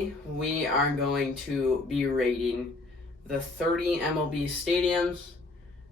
Today, we are going to be rating the 30 MLB stadiums,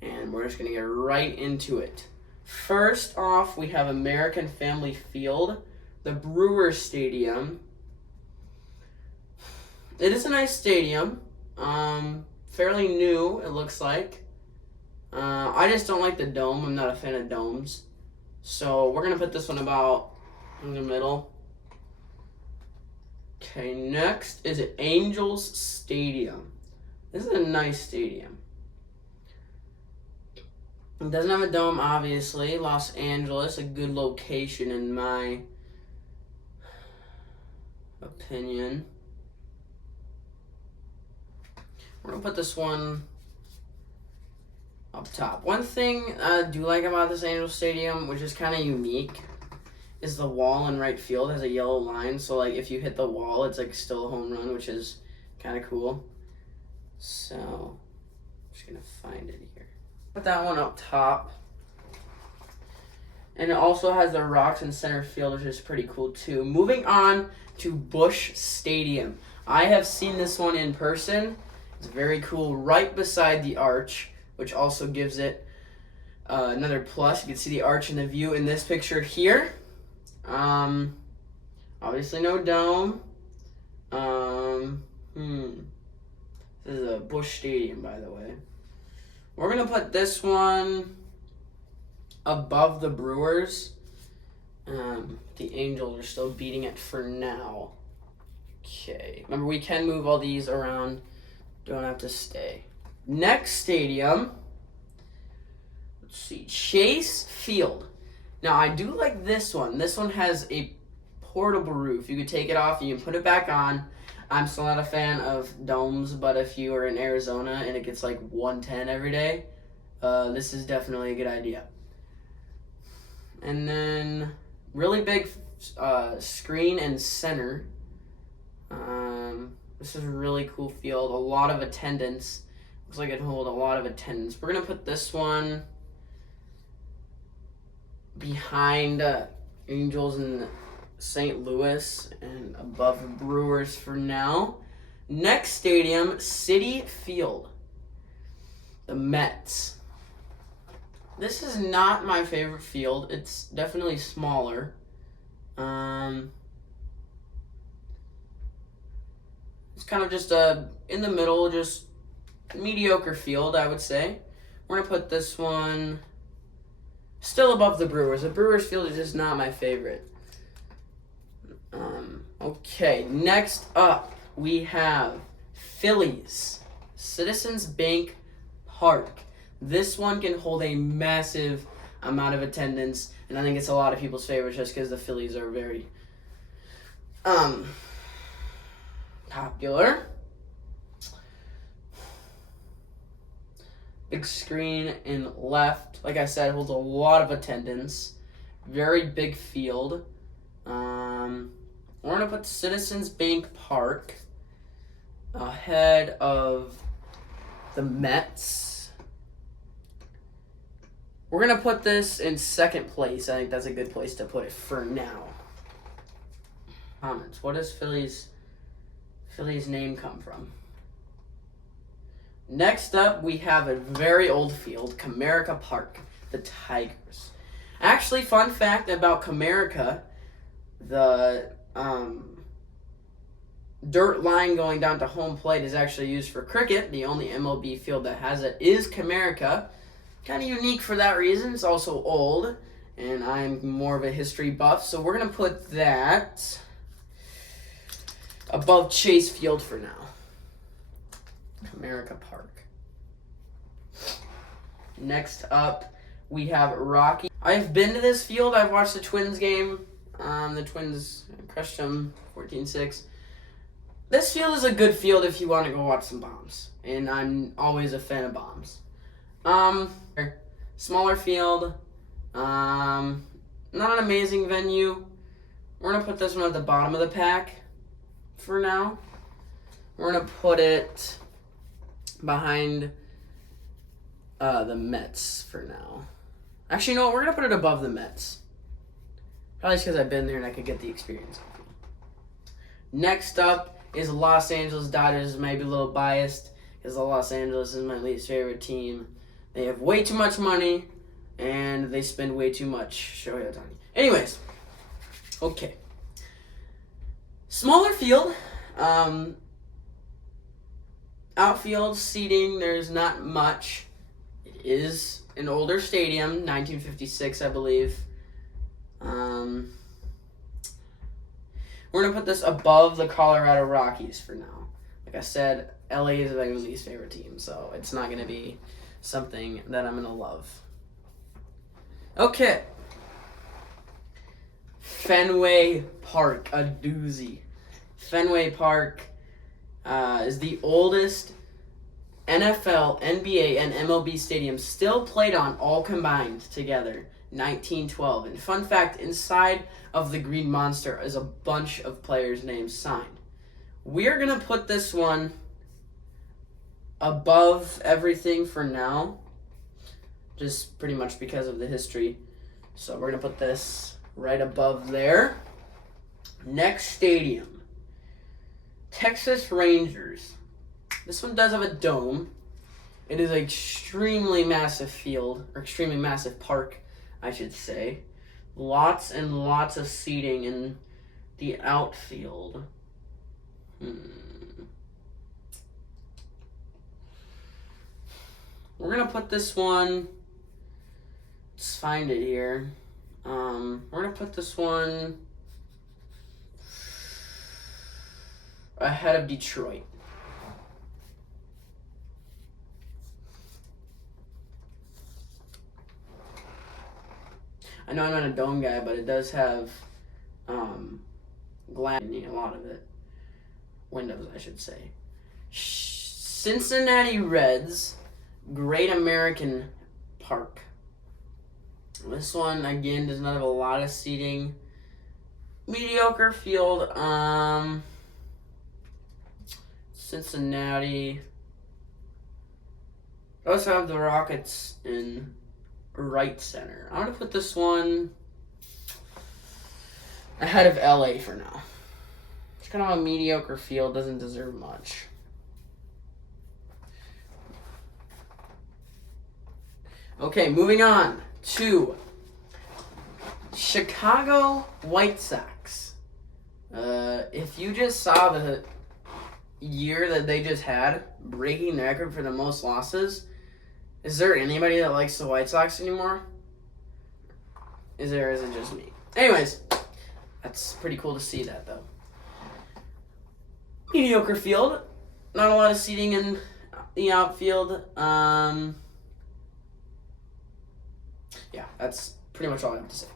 and we're just going to get right into it. First off, we have American Family Field, the Brewers Stadium. It is a nice stadium, fairly new, it looks like. I just don't like the dome. I'm not a fan of domes. So we're going to put this one about in the middle. Okay, next is Angels Stadium. This is a nice stadium. It doesn't have a dome, obviously. Los Angeles, a good location in my opinion. We're going to put this one up top. One thing I do like about this Angels Stadium, which is kind of unique, is the wall in right field has a yellow line. So, like, if you hit the wall, it's, like, still a home run, which is kind of cool. So, I'm just going to find it here. Put that one up top. And it also has the rocks in center field, which is pretty cool, too. Moving on to Busch Stadium. I have seen this one in person. It's very cool, right beside the arch, which also gives it another plus. You can see the arch in the view in this picture here. Obviously no dome. This is a Busch Stadium, by the way. We're going to put this one above the Brewers. The Angels are still beating it for now. Okay. Remember, we can move all these around. Don't have to stay. Next stadium. Let's see. Chase Field. Now, I do like this one. This one has a portable roof. You can take it off, you can put it back on. I'm still not a fan of domes, but if you are in Arizona and it gets like 110 every day, this is definitely a good idea. And then, really big screen and center. This is a really cool field. A lot of attendance. Looks like it hold a lot of attendance. We're going to put this one behind Angels and St. Louis and above the Brewers for now. Next stadium, Citi Field. The Mets. This is not my favorite field. It's definitely smaller. It's kind of just in the middle, just mediocre field, I would say. We're going to put this one still above the Brewers. The Brewers field is just not my favorite. Okay, next up we have Phillies, Citizens Bank Park. This one can hold a massive amount of attendance, and I think it's a lot of people's favorite just because the Phillies are very popular. Big screen in left. Like I said, holds a lot of attendance. Very big field. We're going to put Citizens Bank Park ahead of the Mets. We're going to put this in second place. I think that's a good place to put it for now. Comments. What does Phillies name come from? Next up, we have a very old field, Comerica Park, the Tigers. Actually, fun fact about Comerica, the dirt line going down to home plate is actually used for cricket. The only MLB field that has it is Comerica. Kind of unique for that reason. It's also old, and I'm more of a history buff, so we're going to put that above Chase Field for now. Comerica Park. Next up, we have Rocky. I've been to this field. I've watched the Twins game. The Twins crushed them 14-6. This field is a good field if you want to go watch some bombs. And I'm always a fan of bombs. Smaller field. Not an amazing venue. We're going to put this one at the bottom of the pack for now. We're going to put it behind the Mets for now. Actually, no, we're going to put it above the Mets. Probably just because I've been there and I could get the experience. Next up is Los Angeles Dodgers. Maybe a little biased because the Los Angeles is my least favorite team. They have way too much money, and they spend way too much. Shohei Ohtani. Anyways, okay. Smaller field. Outfield seating, there's not much. It is an older stadium, 1956, I believe. We're going to put this above the Colorado Rockies for now. Like I said, LA is my least favorite team, so it's not going to be something that I'm going to love. Okay. Fenway Park, a doozy. Fenway Park is the oldest NFL, NBA, and MLB stadium still played on, all combined together, 1912. And fun fact, inside of the Green Monster is a bunch of players' names signed. We're going to put this one above everything for now, just pretty much because of the history. So we're going to put this right above there. Next stadium. Texas Rangers. This one does have a dome. It is an extremely massive field, or extremely massive park, I should say. Lots and lots of seating in the outfield. We're going to put this one, let's find it here. We're going to put this one ahead of Detroit. I know I'm not a dome guy, but it does have glass in a lot of it. Windows, I should say. Cincinnati Reds, Great American Park. This one, again, does not have a lot of seating. Mediocre field. Cincinnati. I also have the Rockets in right center. I'm going to put this one ahead of LA for now. It's kind of a mediocre field, doesn't deserve much. Okay, moving on to Chicago White Sox. If you just saw the year that they just had, breaking the record for the most losses, is there anybody that likes the White Sox anymore? Is it just me? Anyways, that's pretty cool to see that, though. Mediocre field. Not a lot of seating in the outfield. Yeah, that's pretty much all I have to say.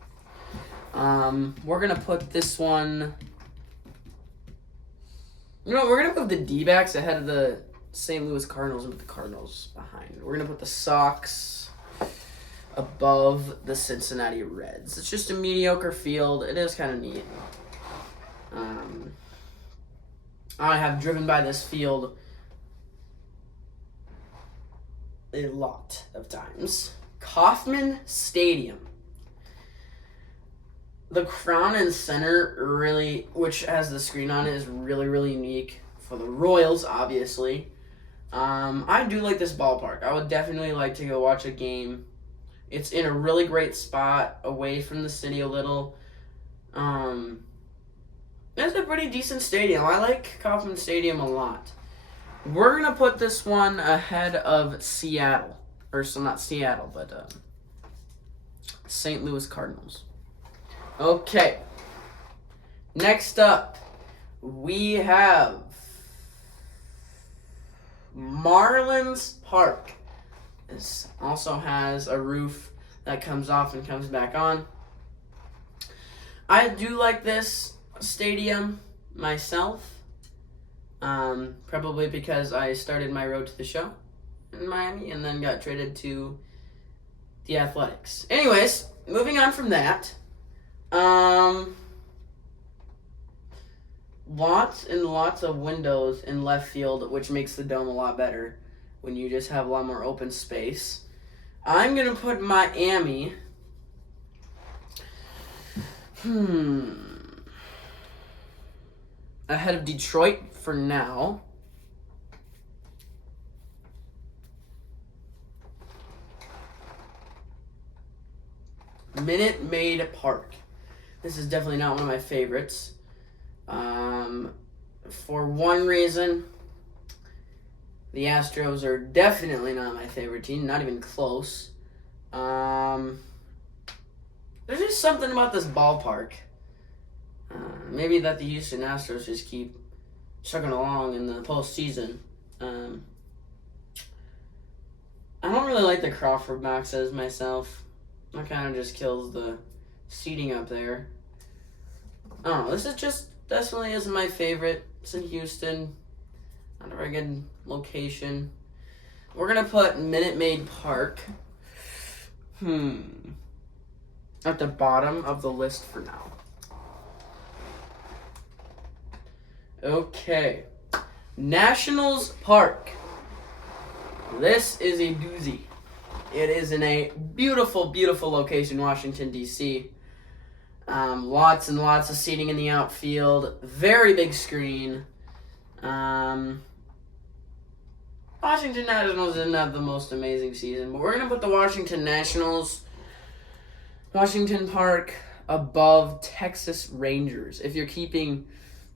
We're going to put this one... You know what, we're going to put the D-backs ahead of the St. Louis Cardinals and put the Cardinals behind. We're going to put the Sox above the Cincinnati Reds. It's just a mediocre field. It is kind of neat. I have driven by this field a lot of times. Kauffman Stadium. The crown and center really, which has the screen on it, is really, really unique for the Royals, obviously. I do like this ballpark. I would definitely like to go watch a game. It's in a really great spot, away from the city a little. It's a pretty decent stadium. I like Kauffman Stadium a lot. We're going to put this one ahead of Seattle. Or, so not Seattle, but St. Louis Cardinals. Okay. Next up, we have Marlins Park. This also has a roof that comes off and comes back on. I do like this stadium myself. Probably because I started my road to the show in Miami and then got traded to the Athletics. Anyways, moving on from that. Lots and lots of windows in left field, which makes the dome a lot better when you just have a lot more open space. I'm going to put Miami. Ahead of Detroit for now. Minute Maid Park. This is definitely not one of my favorites. For one reason, the Astros are definitely not my favorite team, not even close. There's just something about this ballpark. Maybe that the Houston Astros just keep chugging along in the postseason. I don't really like the Crawford boxes myself. That kind of just kills the seating up there. I don't know. This is just definitely isn't my favorite. It's in Houston. Not a very good location. We're going to put Minute Maid Park at the bottom of the list for now. Okay. Nationals Park. This is a doozy. It is in a beautiful, beautiful location, Washington, D.C. Lots and lots of seating in the outfield. Very big screen. Washington Nationals didn't have the most amazing season, but we're going to put the Washington Nationals, Washington Park, above Texas Rangers. If you're keeping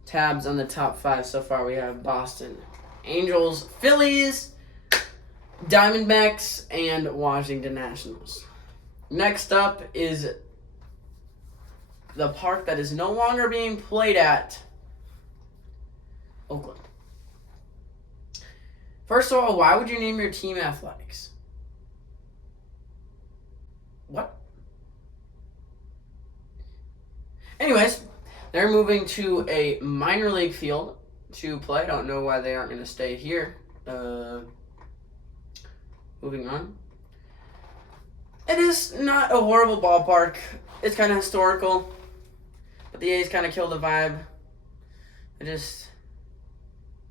tabs on the top 5 so far, we have Boston Angels, Phillies, Diamondbacks, and Washington Nationals. Next up is the park that is no longer being played at, Oakland. First of all, why would you name your team Athletics? What? Anyways, they're moving to a minor league field to play. I don't know why they aren't going to stay here. Moving on. It is not a horrible ballpark. It's kind of historical. But the A's kind of kill the vibe. They're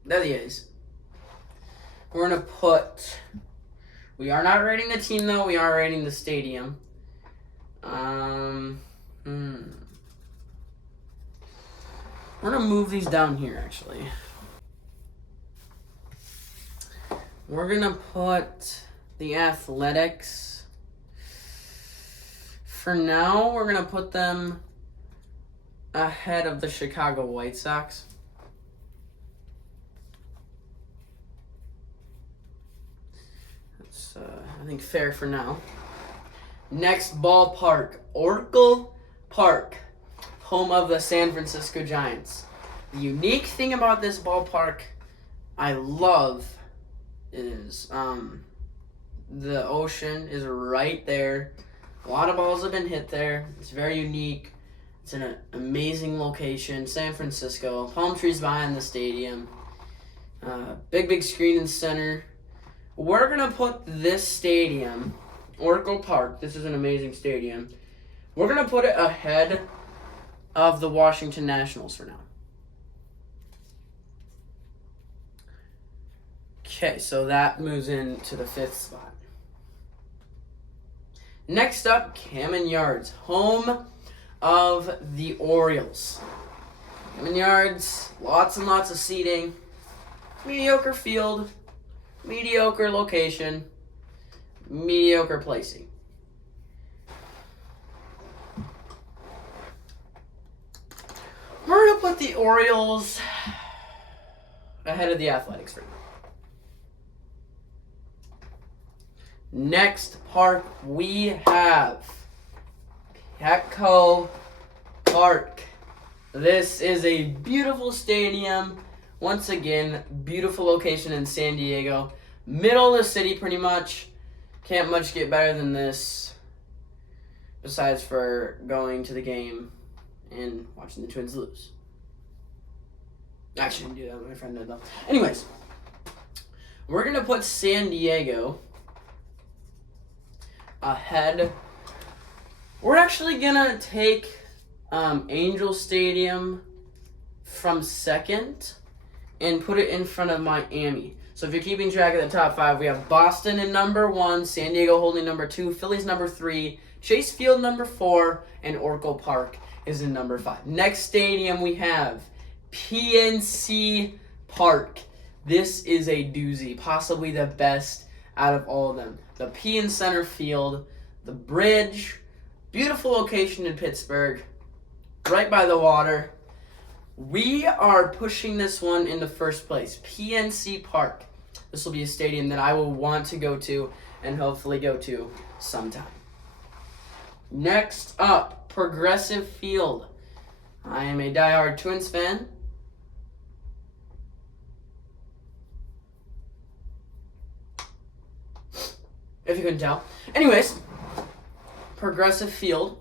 the A's. We're going to put... We are not rating the team, though. We are rating the stadium. We're going to move these down here, actually. We're going to put the Athletics. For now, we're going to put them ahead of the Chicago White Sox. That's, I think, fair for now. Next ballpark, Oracle Park, home of the San Francisco Giants. The unique thing about this ballpark I love is the ocean is right there. A lot of balls have been hit there. It's very unique. It's in an amazing location, San Francisco. Palm trees behind the stadium. Big screen in the center. We're going to put this stadium, Oracle Park, this is an amazing stadium. We're going to put it ahead of the Washington Nationals for now. Okay, so that moves into the 5th spot. Next up, Camden Yards, home of the Orioles. Camden Yards, lots and lots of seating, mediocre field, mediocre location, mediocre placing. We're going to put the Orioles ahead of the Athletics for now. Next park we have Petco Park. This is a beautiful stadium. Once again, beautiful location in San Diego. Middle of the city pretty much. Can't much get better than this. Besides for going to the game and watching the Twins lose. Actually, didn't do that. My friend did though. Anyways, we're going to put San Diego ahead. We're actually gonna take Angel Stadium from second and put it in front of Miami. So if you're keeping track of the top 5, we have Boston in number 1, San Diego holding number 2, Phillies number 3, Chase Field number 4, and Oracle Park is in number 5. Next stadium we have PNC Park. This is a doozy, possibly the best out of all of them. The P in center field, the bridge, beautiful location in Pittsburgh, right by the water. We are pushing this one into first place. PNC Park. This will be a stadium that I will want to go to and hopefully go to sometime. Next up, Progressive Field. I am a diehard Twins fan. If you couldn't tell. Anyways, Progressive Field.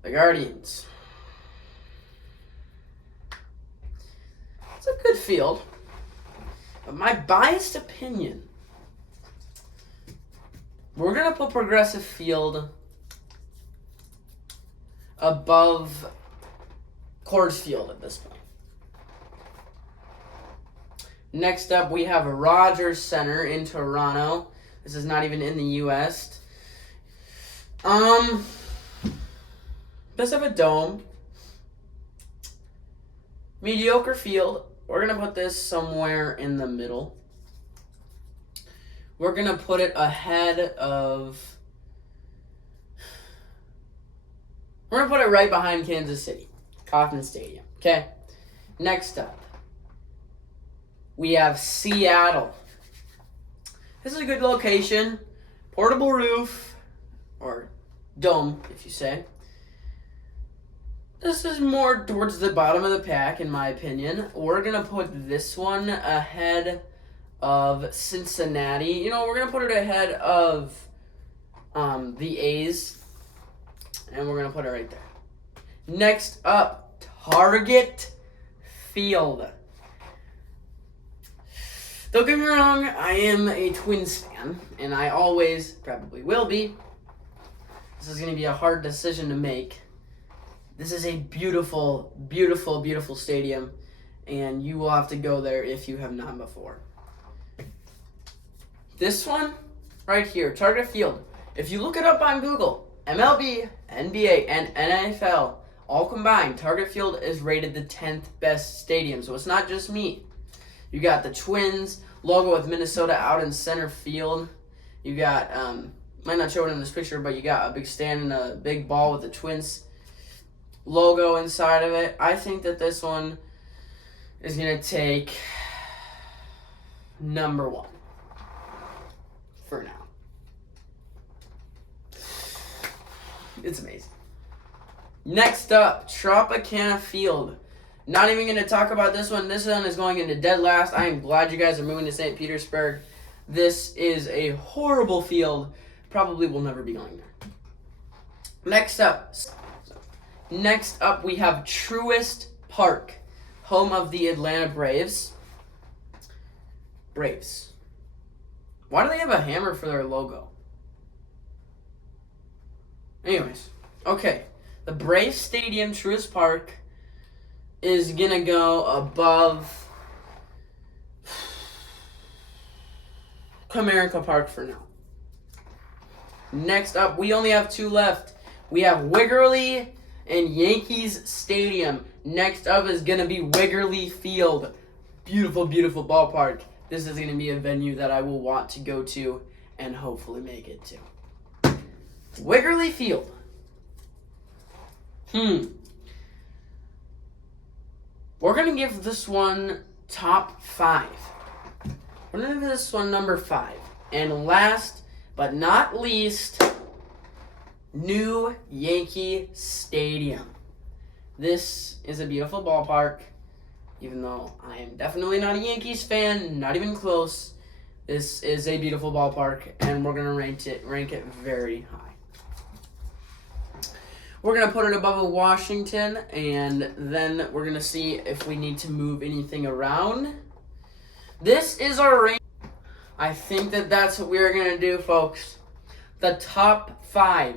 The Guardians. It's a good field. But my biased opinion, we're going to put Progressive Field above Coors Field at this point. Next up, we have Rogers Center in Toronto. This is not even in the U.S. Best of a dome. Mediocre field. We're going to put this somewhere in the middle. We're going to put it ahead of... We're going to put it right behind Kansas City. Kauffman Stadium. Okay. Next up, we have Seattle. This is a good location. Portable roof, or dome, if you say. This is more towards the bottom of the pack, in my opinion. We're going to put this one ahead of Cincinnati. You know, we're going to put it ahead of the A's. And we're going to put it right there. Next up, Target Field. Don't get me wrong, I am a Twins fan, and I always probably will be. This is going to be a hard decision to make. This is a beautiful, beautiful, beautiful stadium, and you will have to go there if you have not before. This one, right here, Target Field. If you look it up on Google, MLB, NBA, and NFL, all combined, Target Field is rated the 10th best stadium, so it's not just me. You got the Twins logo with Minnesota out in center field. You got, might not show it in this picture, but you got a big stand and a big ball with the Twins logo inside of it. I think that this one is going to take number 1 for now. It's amazing. Next up, Tropicana Field. Not even going to talk about this one. This one is going into dead last. I am glad you guys are moving to St. Petersburg. This is a horrible field. Probably will never be going there. Next up, we have Truist Park, home of the Atlanta Braves. Braves. Why do they have a hammer for their logo? Anyways, okay. The Braves Stadium, Truist Park, is going to go above Comerica Park for now. Next up, we only have 2 left. We have Wrigley and Yankees Stadium. Next up is going to be Wrigley Field. Beautiful, beautiful ballpark. This is going to be a venue that I will want to go to and hopefully make it to. Wrigley Field. We're going to give this one top 5. We're going to give this one number 5. And last but not least, new Yankee Stadium. This is a beautiful ballpark. Even though I am definitely not a Yankees fan, not even close. This is a beautiful ballpark, and we're going to rank it very high. We're going to put it above Washington, and then we're going to see if we need to move anything around. This is our rank. I think that that's what we're going to do, folks. The top 5.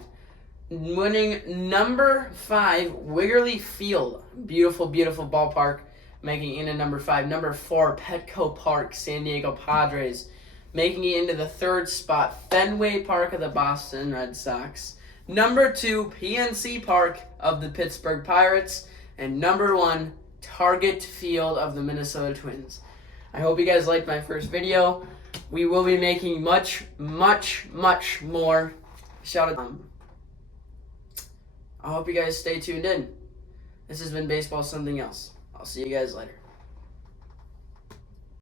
Winning number 5, Wrigley Field. Beautiful, beautiful ballpark. Making it into number 5. Number 4, Petco Park, San Diego Padres. Making it into the 3rd spot, Fenway Park of the Boston Red Sox. Number 2, PNC Park of the Pittsburgh Pirates. And number 1, Target Field of the Minnesota Twins. I hope you guys liked my first video. We will be making much, much, much more. Shout out. I hope you guys stay tuned in. This has been Baseball Something Else. I'll see you guys later.